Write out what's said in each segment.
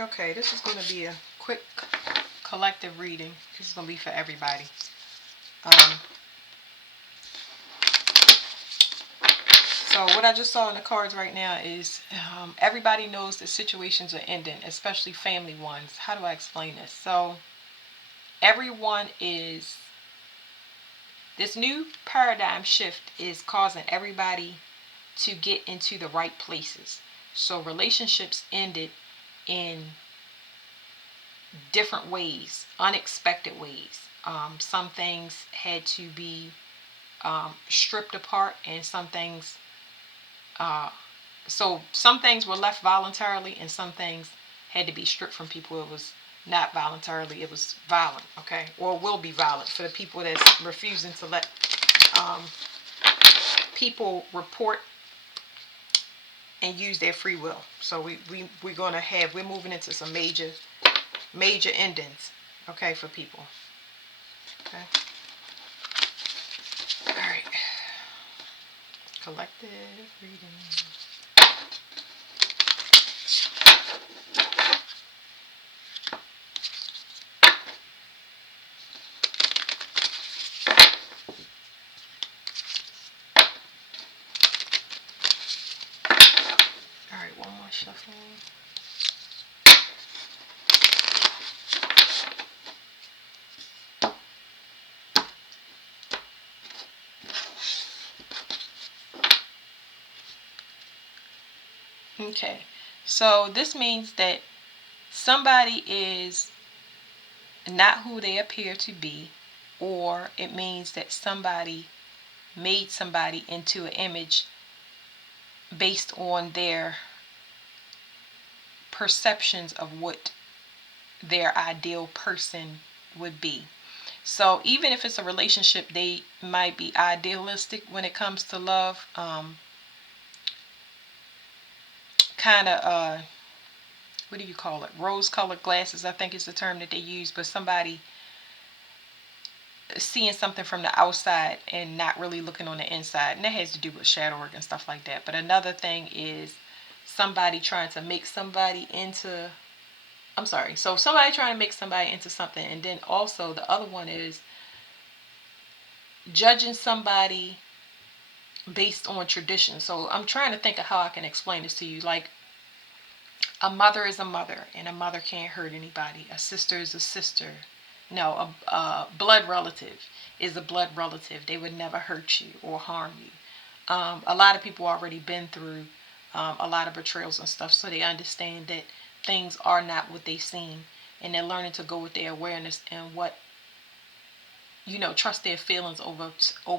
Okay, this is going to be a quick collective reading. This is going to be for everybody. Um, so what I just saw in the cards right now is everybody knows that situations are ending, especially family ones. How do I explain this? So everyone is, this new paradigm shift is causing everybody to get into the right places. So relationships ended in different ways, unexpected ways. Some things had to be stripped apart, and some things, uh, so some things were left voluntarily, and some things had to be stripped from people. It was not voluntarily, it was violent, okay, or will be violent for the people that's refusing to let um, people report and use their free will. So we're going to have, we're moving into some major endings, okay, for people. Okay. All right. Collective reading. All right, one more shuffle. Okay. So this means that somebody is not who they appear to be, or it means that somebody made somebody into an image based on their perceptions of what their ideal person would be. So even if it's a relationship, they might be idealistic when it comes to love. Kind of, what do you call it? Rose-colored glasses, I think is the term that they use. But somebody seeing something from the outside and not really looking on the inside, and that has to do with shadow work and stuff like that. But another thing is somebody trying to make somebody into, I'm sorry, so somebody trying to make somebody into something. And then also the other one is judging somebody based on tradition. So I'm trying to think of how I can explain this to you. Like, a mother is a mother, and a mother can't hurt anybody. A sister is a sister. No, a blood relative is a blood relative. They would never hurt you or harm you. A lot of people already been through a lot of betrayals and stuff, so they understand that things are not what they seem, and they're learning to go with their awareness and what, trust their feelings over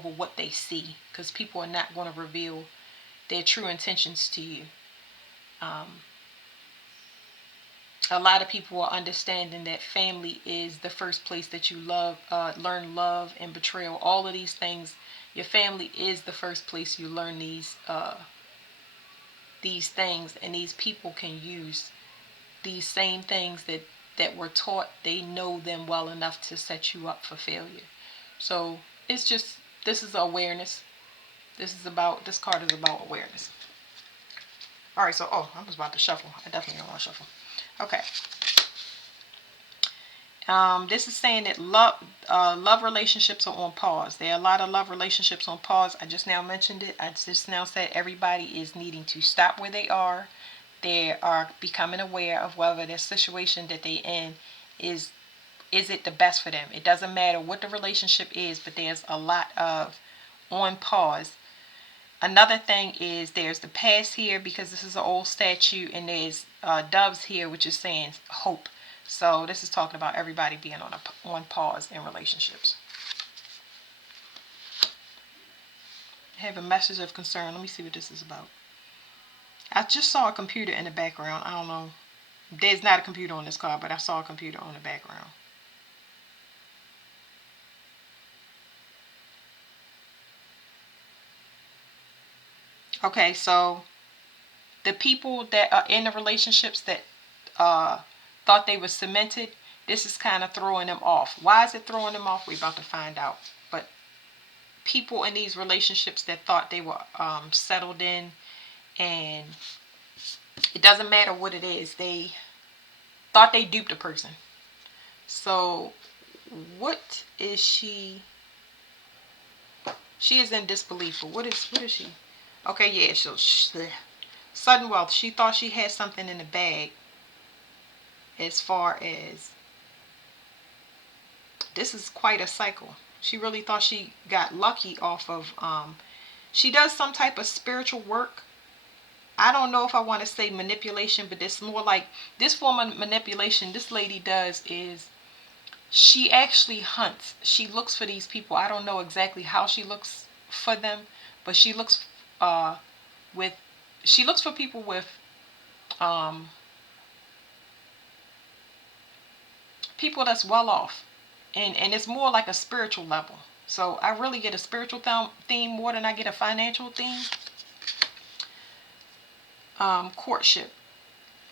what they see, because people are not going to reveal their true intentions to you. Um, a lot of people are understanding that family is the first place that you learn love and betrayal. All of these things, your family is the first place you learn these things, and these people can use these same things that were taught. They know them well enough to set you up for failure. So it's just, this is awareness. This card is about awareness. All right, so I was about to shuffle. I definitely don't want to shuffle. Okay. This is saying that love relationships are on pause. There are a lot of love relationships on pause. I just now mentioned it. I just now said everybody is needing to stop where they are. They are becoming aware of whether their situation that they in is it the best for them. It doesn't matter what the relationship is, but there's a lot of on pause. Another thing is there's the past here, because this is an old statue, and there's doves here, which is saying hope. So this is talking about everybody being on pause in relationships. I have a message of concern. Let me see what this is about. I just saw a computer in the background. I don't know. There's not a computer on this card, but I saw a computer on the background. Okay, so the people that are in the relationships that uh, thought they were cemented, this is kind of throwing them off. Why is it throwing them off? We're about to find out. But people in these relationships that thought they were settled in, and it doesn't matter what it is, thought they duped a person. So what is she? She is in disbelief. But what is she? Okay, yeah. So sudden wealth. She thought she had something in the bag. As far as this is quite a cycle. She really thought she got lucky off of. She does some type of spiritual work. I don't know if I want to say manipulation, but it's more like this form of manipulation this lady does is she actually hunts. She looks for these people. I don't know exactly how she looks for them, but she looks with she looks for people with um, people that's well off, and it's more like a spiritual level. So I really get a spiritual theme more than I get a financial theme. Courtship.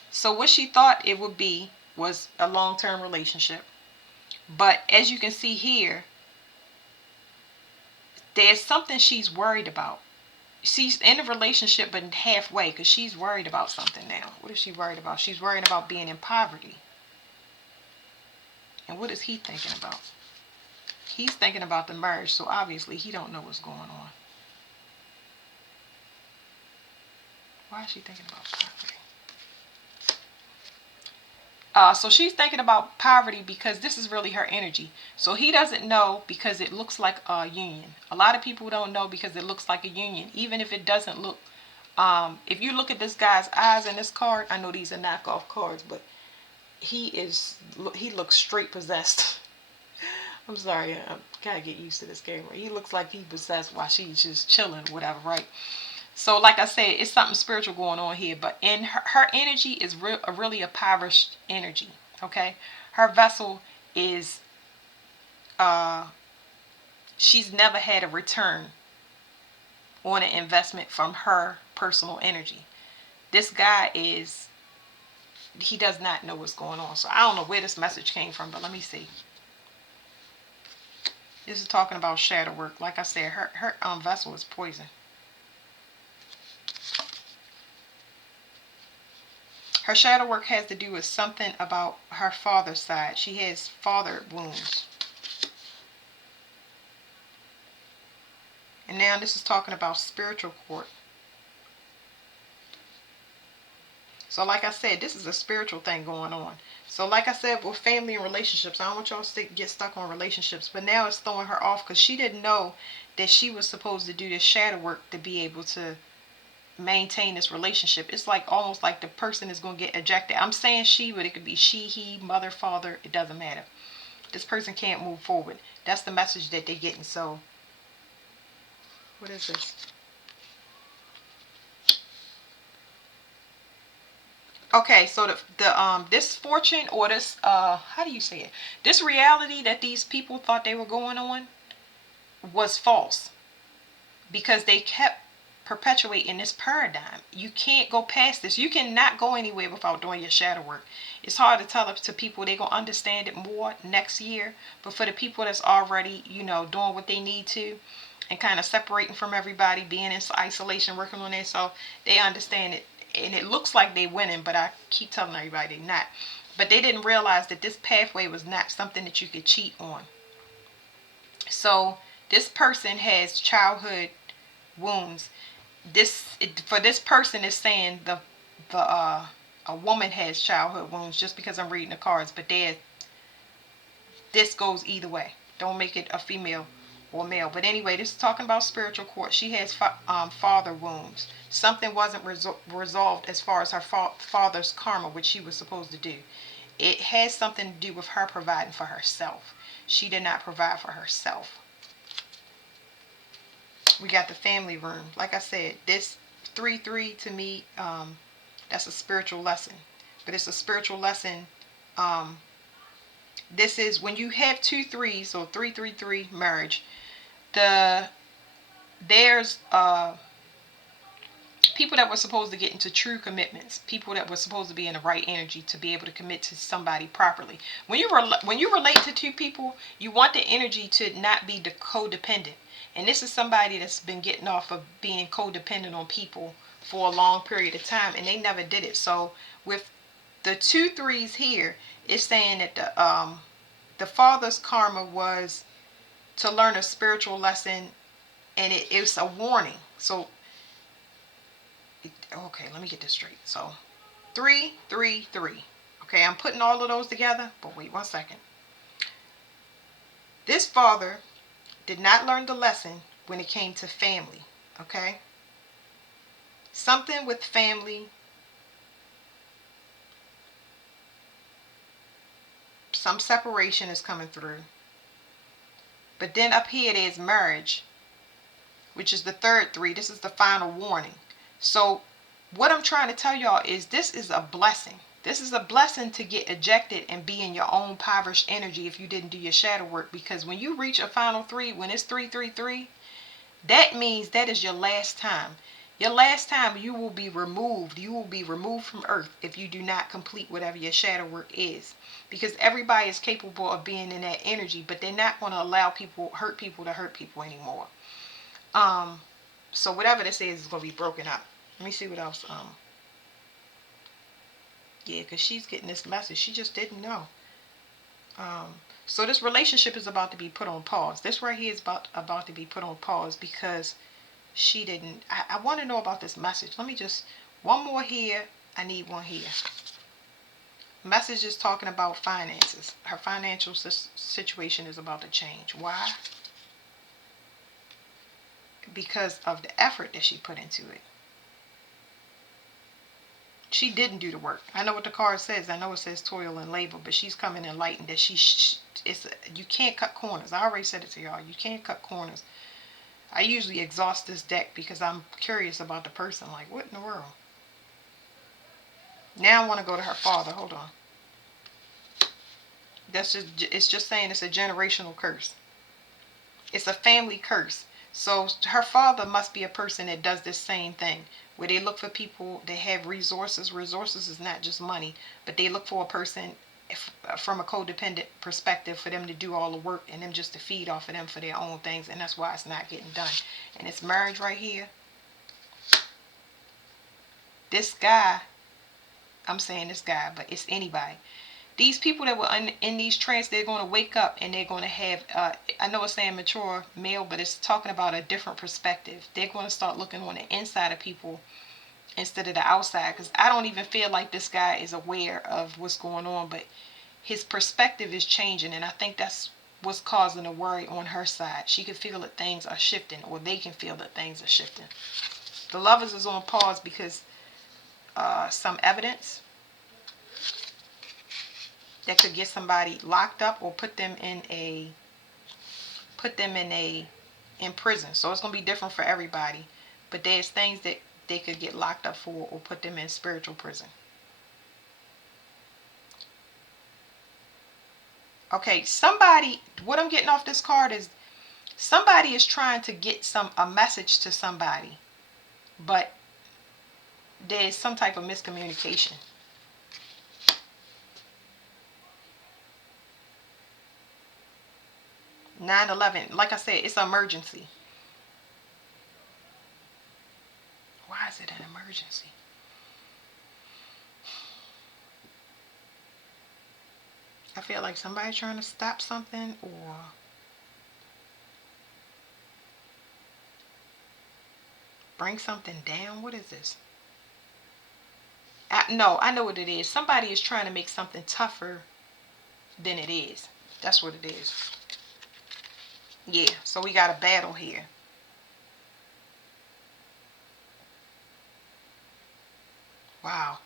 So what she thought it would be was a long-term relationship. But as you can see here, there's something she's worried about. She's in a relationship but halfway because she's worried about something now. What is she worried about? She's worried about being in poverty. And what is he thinking about? He's thinking about the marriage, so obviously he don't know what's going on. Why is she thinking about poverty? So she's thinking about poverty because this is really her energy. So he doesn't know because it looks like a union. A lot of people don't know because it looks like a union, even if it doesn't look. If you look at this guy's eyes in this card, I know these are knockoff cards, but he looks straight possessed. I'm sorry, I gotta get used to this camera. He looks like he's possessed while she's just chilling, whatever, right? So, like I said, it's something spiritual going on here. But in her energy is really a impoverished energy. Okay, her vessel is she's never had a return on an investment from her personal energy. This guy he does not know what's going on. So I don't know where this message came from, but let me see. This is talking about shadow work. Like I said, her vessel is poison. Her shadow work has to do with something about her father's side. She has father wounds. And now this is talking about spiritual court. So like I said, this is a spiritual thing going on. So like I said, with family and relationships, I don't want y'all to get stuck on relationships. But now it's throwing her off because she didn't know that she was supposed to do this shadow work to be able to maintain this relationship. It's like almost like the person is going to get ejected. I'm saying she, but it could be she, he, mother, father. It doesn't matter. This person can't move forward. That's the message that they're getting. So what is this? Okay, so the this fortune or this how do you say it? This reality that these people thought they were going on was false because they kept perpetuating this paradigm. You can't go past this. You cannot go anywhere without doing your shadow work. It's hard to tell it to people. They're going to understand it more next year. But for the people that's already, doing what they need to and kind of separating from everybody, being in isolation, working on themselves, they understand it. And it looks like they're winning, but I keep telling everybody they're not. But they didn't realize that this pathway was not something that you could cheat on. So this person has childhood wounds. For this person is saying a woman has childhood wounds just because I'm reading the cards, but this goes either way. Don't make it a female or male. But anyway, this is talking about spiritual court. She has father wounds. Something wasn't resolved as far as her father's karma, which she was supposed to do. It has something to do with her providing for herself. She did not provide for herself. We got the family room. Like I said, this 3-3 to me, that's a spiritual lesson. But it's a spiritual lesson. This is when you have 2 3s, so 3-3-3 marriage. There's people that were supposed to get into true commitments, people that were supposed to be in the right energy to be able to commit to somebody properly. When you relate to 2 people, you want the energy to not be codependent. And this is somebody that's been getting off of being codependent on people for a long period of time, and they never did it. So with the 2 3s here is saying that the father's karma was to learn a spiritual lesson, and it's a warning. So, okay, let me get this straight. So, 3 3 3. Okay, I'm putting all of those together, but wait 1 second. This father did not learn the lesson when it came to family. Okay, something with family. Some separation is coming through. But then up here there's marriage, which is the third 3. This is the final warning. So what I'm trying to tell y'all is this is a blessing. This is a blessing to get ejected and be in your own impoverished energy if you didn't do your shadow work. Because when you reach a final 3, when it's 3 3 3, that means that is your last time. Your last time you will be removed. You will be removed from earth if you do not complete whatever your shadow work is. Because everybody is capable of being in that energy, but they're not going to allow hurt people to hurt people anymore. So whatever this is going to be broken up. Let me see what else. Yeah, because she's getting this message. She just didn't know. So this relationship is about to be put on pause. This right here is about to be put on pause because she didn't. I want to know about this message. Let me just, one more here. I need one here. Message is talking about finances. Her financial situation is about to change. Why? Because of the effort that she put into it. She didn't do the work. I know what the card says. I know it says toil and labor, but she's coming enlightened that you can't cut corners. I already said it to y'all. You can't cut corners. I usually exhaust this deck because I'm curious about the person. Like, what in the world? Now I want to go to her father. Hold on. It's just saying it's a generational curse. It's a family curse. So her father must be a person that does this same thing, where they look for people that have resources. Resources is not just money, but they look for a person from a codependent perspective for them to do all the work and them just to feed off of them for their own things, and that's why it's not getting done. And it's marriage right here. This guy, I'm saying this guy, but it's anybody. These people that were in these trance, they're going to wake up and they're going to have, I know it's saying mature male, but it's talking about a different perspective. They're going to start looking on the inside of people instead of the outside. Because I don't even feel like this guy is aware of what's going on, but his perspective is changing. And I think that's what's causing the worry on her side. She can feel that things are shifting, or they can feel that things are shifting. The Lovers is on pause because some evidence that could get somebody locked up or put them in prison. So it's going to be different for everybody, but there's things that they could get locked up for or put them in spiritual prison. Okay, somebody, what I'm getting off this card is somebody is trying to get a message to somebody, but there's some type of miscommunication. 9/11, like I said, it's an emergency. Why is it an emergency? I feel like somebody's trying to stop something or bring something down. What is this? No, I know what it is. Somebody is trying to make something tougher than it is. That's what it is. Yeah, so we got a battle here. Wow.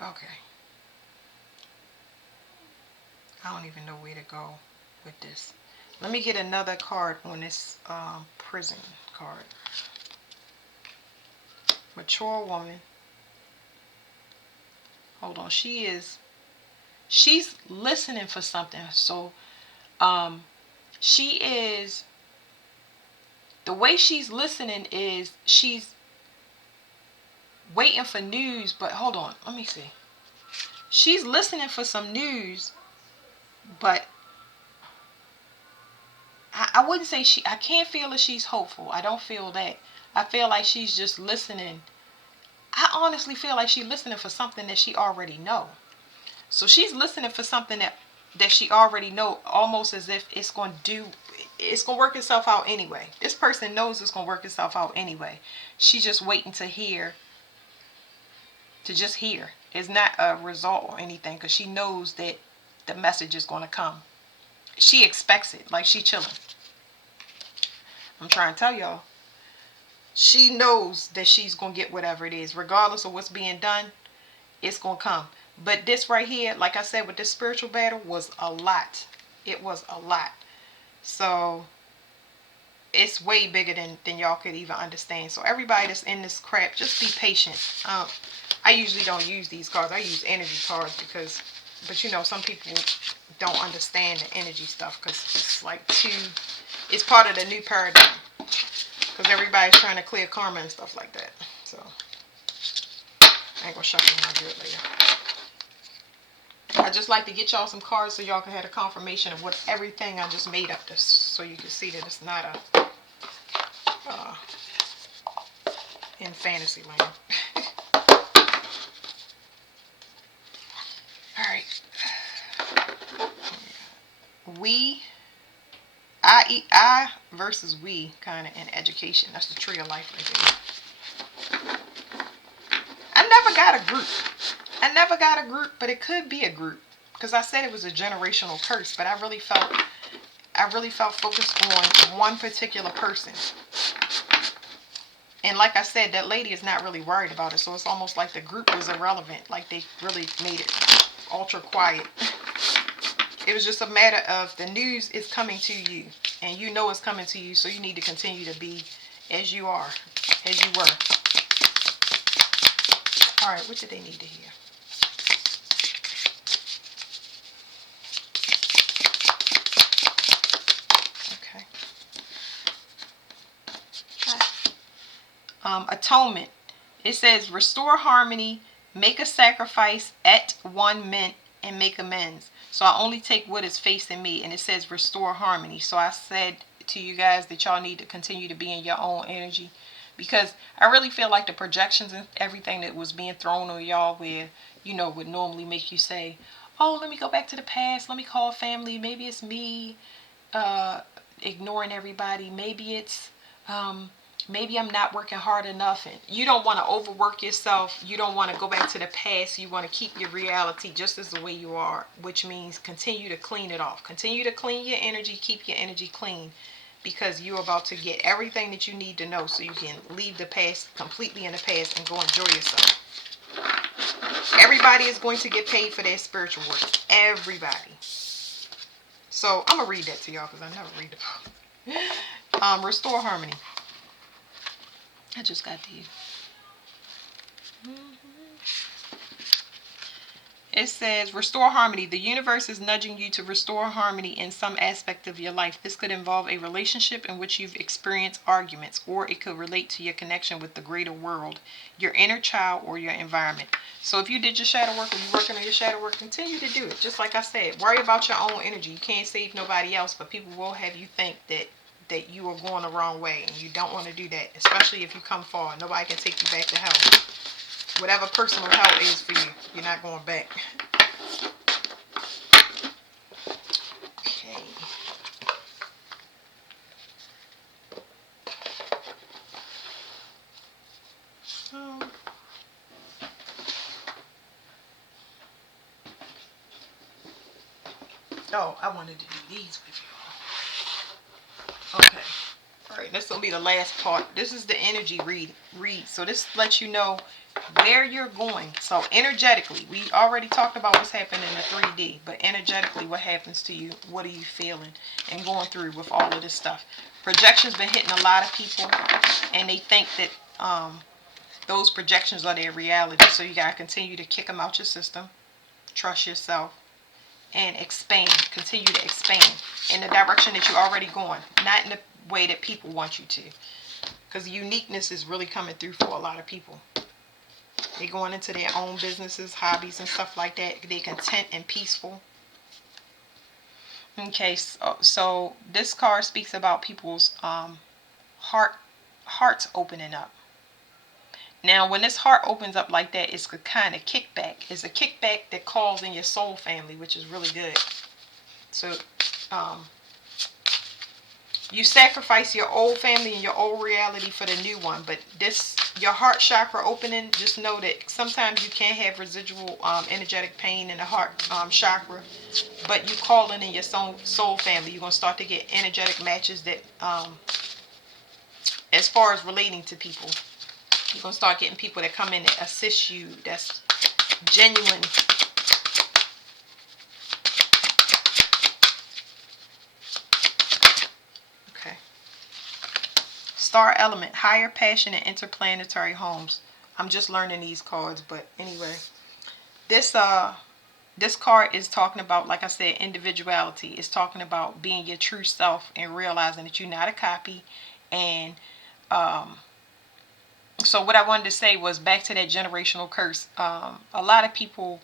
Okay. I don't even know where to go with this. Let me get another card on this prison card. Mature woman. Hold on. She's listening for something. So she is, the way she's listening is she's waiting for news, but hold on, let me see. She's listening for some news, but I wouldn't say I can't feel that she's hopeful. I don't feel that. I feel like she's just listening. I honestly feel like she's listening for something that she already know. So she's listening for something that she already know, almost as if it's going to work itself out anyway. This person knows it's going to work itself out anyway. She's just waiting to hear, to just hear. It's not a result or anything, because she knows that the message is going to come. She expects it, like she chilling. I'm trying to tell y'all. She knows that she's going to get whatever it is. Regardless of what's being done, it's going to come. But this right here, like I said, with this spiritual battle was a lot. It was a lot. So it's way bigger than y'all could even understand. So everybody that's in this crap, just be patient. I usually don't use these cards. I use energy cards because, but you know, some people don't understand the energy stuff because it's like it's part of the new paradigm. Because everybody's trying to clear karma and stuff like that. So I ain't gonna shuffle them. I'll do it later. I just like to get y'all some cards so y'all can have a confirmation of what everything I just made up this, so you can see that it's not a in fantasy land. Alright. I versus we, kind of in education. That's the tree of life right there. I never got a group, but it could be a group. Because I said it was a generational curse, but I really felt focused on one particular person. And like I said, that lady is not really worried about it. So it's almost like the group was irrelevant. Like they really made it ultra quiet. It was just a matter of the news is coming to you. And you know it's coming to you. So you need to continue to be as you are. As you were. Alright, what did they need to hear? Atonement. It says restore harmony, make a sacrifice, at one meant, and make amends. So I only take what is facing me, and it says restore harmony. So I said to you guys that y'all need to continue to be in your own energy, because I really feel like the projections and everything that was being thrown on y'all, where would normally make you say, oh, let me go back to the past, let me call family, maybe it's me ignoring everybody, maybe I'm not working hard enough. And you don't want to overwork yourself. You don't want to go back to the past. You want to keep your reality just as the way you are, which means continue to clean it off. Continue to clean your energy. Keep your energy clean, because you're about to get everything that you need to know so you can leave the past completely in the past and go enjoy yourself. Everybody is going to get paid for their spiritual work. Everybody. So I'm going to read that to y'all because I never read the book. Restore harmony. I just got to you. It says, restore harmony. The universe is nudging you to restore harmony in some aspect of your life. This could involve a relationship in which you've experienced arguments, or it could relate to your connection with the greater world, your inner child, or your environment. So if you did your shadow work, or you're working on your shadow work, continue to do it. Just like I said, worry about your own energy. You can't save nobody else, but people will have you think that you are going the wrong way, and you don't want to do that, especially if you come far. Nobody can take you back to hell. Whatever personal hell is for you, you're not going back. Okay. I wanted to do these with you. Okay. Alright, this will be the last part. This is the energy read. So this lets you know where you're going. So energetically, we already talked about what's happening in the 3D, but energetically, what happens to you? What are you feeling and going through with all of this stuff? Projections been hitting a lot of people, and they think that those projections are their reality. So you gotta continue to kick them out your system. Trust yourself. And expand. Continue to expand in the direction that you're already going. Not in the way that people want you to. Because uniqueness is really coming through for a lot of people. They're going into their own businesses, hobbies, and stuff like that. They're content and peaceful. Okay, so this card speaks about people's hearts opening up. Now, when this heart opens up like that, it's a kind of kickback. It's a kickback that calls in your soul family, which is really good. So, um, you sacrifice your old family and your old reality for the new one. But this, your heart chakra opening, just know that sometimes you can have residual energetic pain in the heart chakra, but you calling in your soul family. You're going to start to get energetic matches that, as far as relating to people, you're going to start getting people that come in and assist you. That's genuine. Okay. Star element, higher passion and interplanetary homes. I'm just learning these cards, but anyway. This card is talking about, like I said, individuality. It's talking about being your true self and realizing that you're not a copy. And so what I wanted to say was back to that generational curse. A lot of people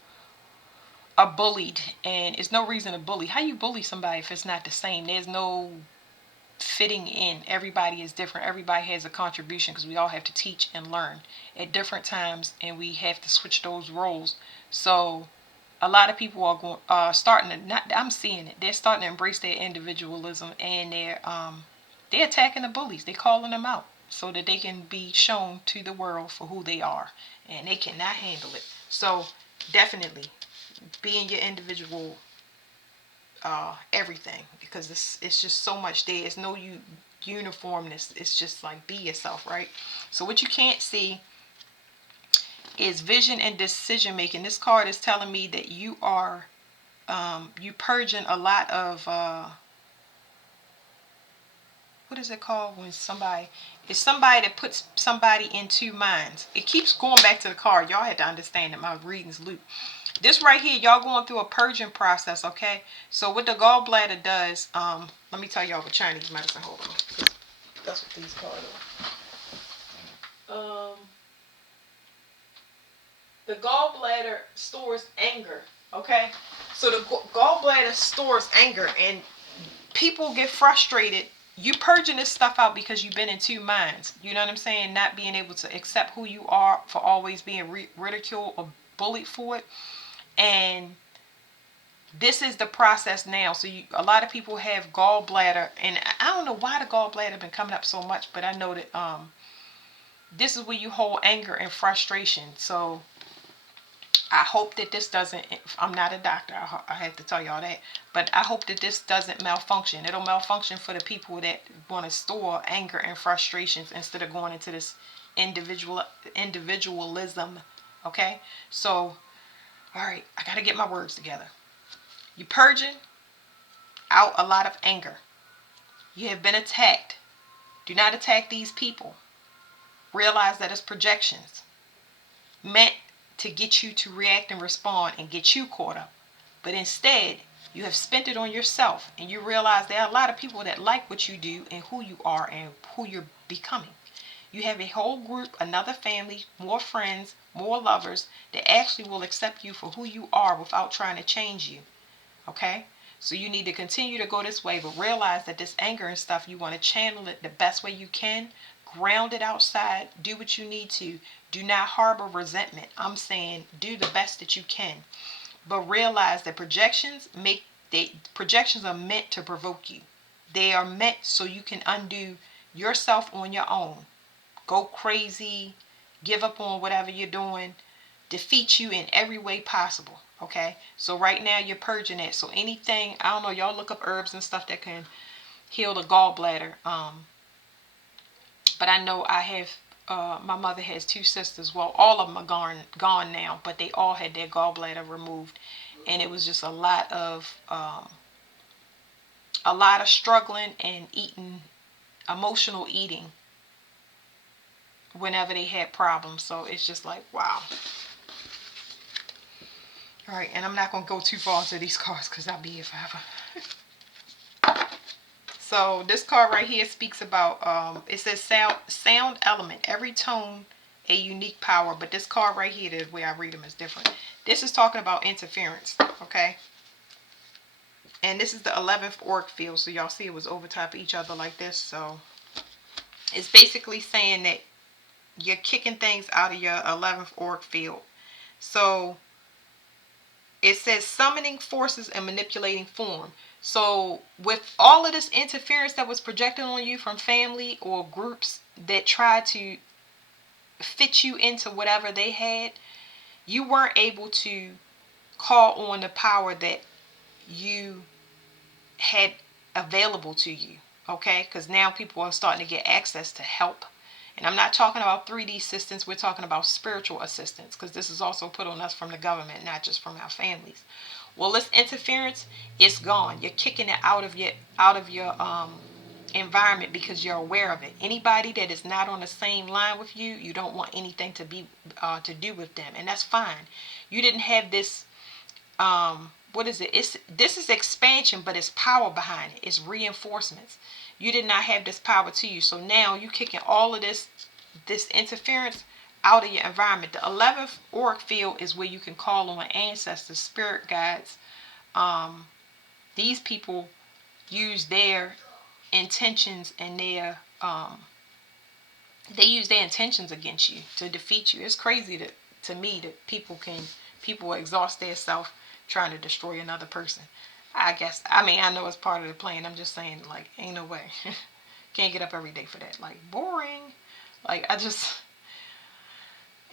are bullied, and it's no reason to bully. How you bully somebody if it's not the same? There's no fitting in. Everybody is different. Everybody has a contribution because we all have to teach and learn at different times, and we have to switch those roles. So a lot of people are going, starting to not. I'm seeing it. They're starting to embrace their individualism, and they're attacking the bullies. They're calling them out so that they can be shown to the world for who they are, and they cannot handle it. So definitely being your individual everything, because it's just so much there. It's no uniformness. It's just like be yourself, right? So what you can't see is vision and decision making. This card is telling me that you are you purging a lot of what is it called when somebody, it's somebody that puts somebody in two minds. It keeps going back to the card. Y'all had to understand that my readings loop. This right here, y'all going through a purging process, okay? So what the gallbladder does, let me tell y'all with Chinese medicine. Hold on. That's what these cards are. The gallbladder stores anger, okay? So the gallbladder stores anger, and people get frustrated. You purging this stuff out because you've been in two minds. You know what I'm saying? Not being able to accept who you are for always being ridiculed or bullied for it. And this is the process now. So a lot of people have gallbladder, and I don't know why the gallbladder been coming up so much, but I know that this is where you hold anger and frustration. So I hope that this doesn't, I'm not a doctor, I have to tell y'all that, but I hope that this doesn't malfunction. It'll malfunction for the people that want to store anger and frustrations instead of going into this individualism, okay? So, all right, I got to get my words together. You're purging out a lot of anger. You have been attacked. Do not attack these people. Realize that it's projections meant to get you to react and respond and get you caught up. But instead, you have spent it on yourself, and you realize there are a lot of people that like what you do and who you are and who you're becoming. You have a whole group, another family, more friends, more lovers that actually will accept you for who you are without trying to change you. Okay? So you need to continue to go this way, but realize that this anger and stuff, you want to channel it the best way you can. Ground it outside. Do what you need to. Do not harbor resentment. I'm saying do the best that you can. But realize that projections are meant to provoke you. They are meant so you can undo yourself on your own. Go crazy, give up on whatever you're doing, defeat you in every way possible. Okay? So right now you're purging it. So anything, I don't know, y'all look up herbs and stuff that can heal the gallbladder. But I know I have, my mother has two sisters. Well, all of them are gone now, but they all had their gallbladder removed. And it was just a lot of struggling and eating, emotional eating whenever they had problems. So it's just like, wow. All right, and I'm not going to go too far into these cards because I'll be here forever. So this card right here speaks about, it says sound element. Every tone, a unique power. But this card right here, the way I read them is different. This is talking about interference, okay? And this is the 11th auric field. So y'all see it was over top of each other like this. So it's basically saying that You're kicking things out of your 11th auric field. So it says summoning forces and manipulating form. So with all of this interference that was projected on you from family or groups that tried to fit you into whatever they had, you weren't able to call on the power that you had available to you. Okay, because now people are starting to get access to help. And I'm not talking about 3D assistance, we're talking about spiritual assistance, because this is also put on us from the government, not just from our families. Well, this interference is gone. You're kicking it out of your environment because you're aware of it. Anybody that is not on the same line with you, you don't want anything to do with them, and that's fine. You didn't have this. What is it? This is expansion, but it's power behind it. It's reinforcements. You did not have this power to you, so now you kicking all of this interference out of your environment. The 11th auric field is where you can call on ancestors, spirit guides. These people use their intentions and they use their intentions against you to defeat you. It's crazy to me that people exhaust themselves trying to destroy another person. I guess, I mean, I know it's part of the plan. I'm just saying, like, ain't no way. Can't get up every day for that. Like, boring. Like,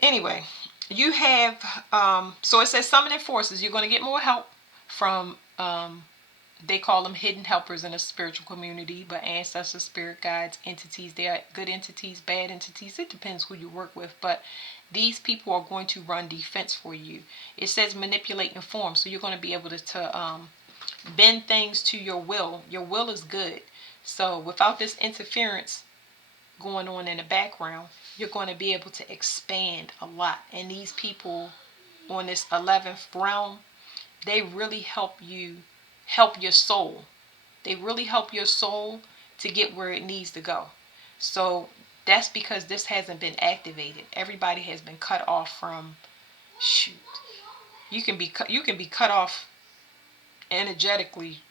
anyway, you have, so it says summoning forces. You're going to get more help from, they call them hidden helpers in a spiritual community, but ancestors, spirit guides, entities. They are good entities, bad entities. It depends who you work with, but these people are going to run defense for you. It says manipulate and form, so you're going to be able to bend things to your will. Your will is good. So without this interference going on in the background, you're going to be able to expand a lot. And these people on this 11th realm, they really help your soul. They really help your soul to get where it needs to go. So that's because this hasn't been activated. Everybody has been cut off from, shoot. You can be cut off energetically.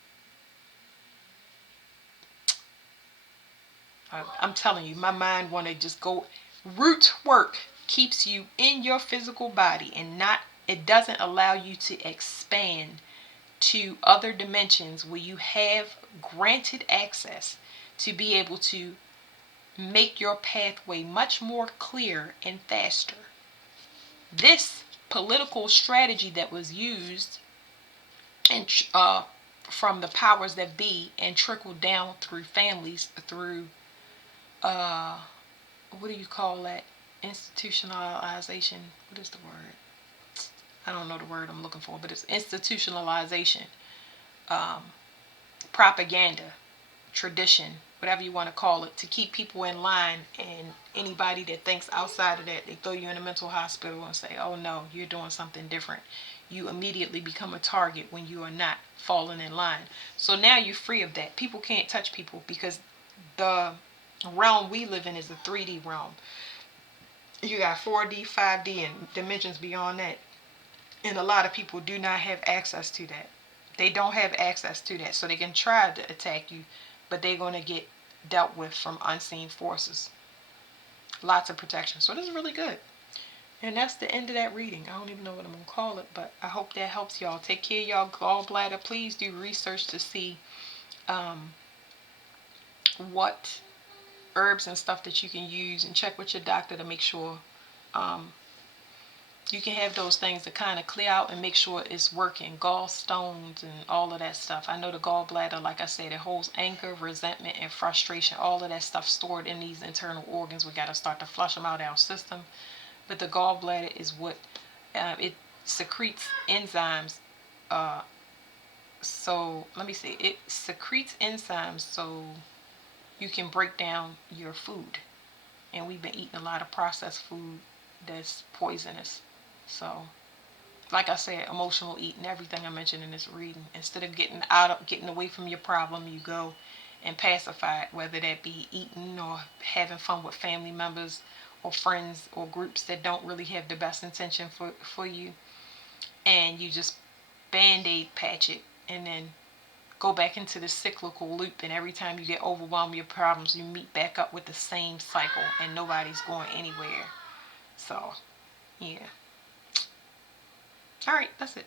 I'm telling you, my mind want to just go. Root work keeps you in your physical body, and it doesn't allow you to expand to other dimensions where you have granted access to be able to make your pathway much more clear and faster. This political strategy that was used and from the powers that be and trickled down through families, through what do you call that? Institutionalization. What is the word? I don't know the word I'm looking for, but it's institutionalization, propaganda, tradition, whatever you want to call it, to keep people in line. And anybody that thinks outside of that, they throw you in a mental hospital and say, oh no, you're doing something different. You immediately become a target when you are not falling in line. So now you're free of that. People can't touch people because the realm we live in is a 3D realm. You got 4D, 5D, and dimensions beyond that. And a lot of people do not have access to that. They don't have access to that. So they can try to attack you, but they're going to get dealt with from unseen forces. Lots of protection. So this is really good. And that's the end of that reading. I don't even know what I'm going to call it, but I hope that helps y'all. Take care of y'all gallbladder. Please do research to see what herbs and stuff that you can use, and check with your doctor to make sure you can have those things to kind of clear out and make sure it's working. Gallstones and all of that stuff. I know the gallbladder, like I said, it holds anger, resentment, and frustration. All of that stuff stored in these internal organs. We got to start to flush them out of our system. But the gallbladder is what it secretes enzymes. So let me see. It secretes enzymes so you can break down your food. And we've been eating a lot of processed food that's poisonous. So, like I said, emotional eating, everything I mentioned in this reading. Instead of getting away from your problem, you go and pacify it, whether that be eating or having fun with family members or friends or groups that don't really have the best intention for you. And you just band-aid patch it and then go back into the cyclical loop, and every time you get overwhelmed with your problems, you meet back up with the same cycle, and nobody's going anywhere. So, yeah. All right, that's it.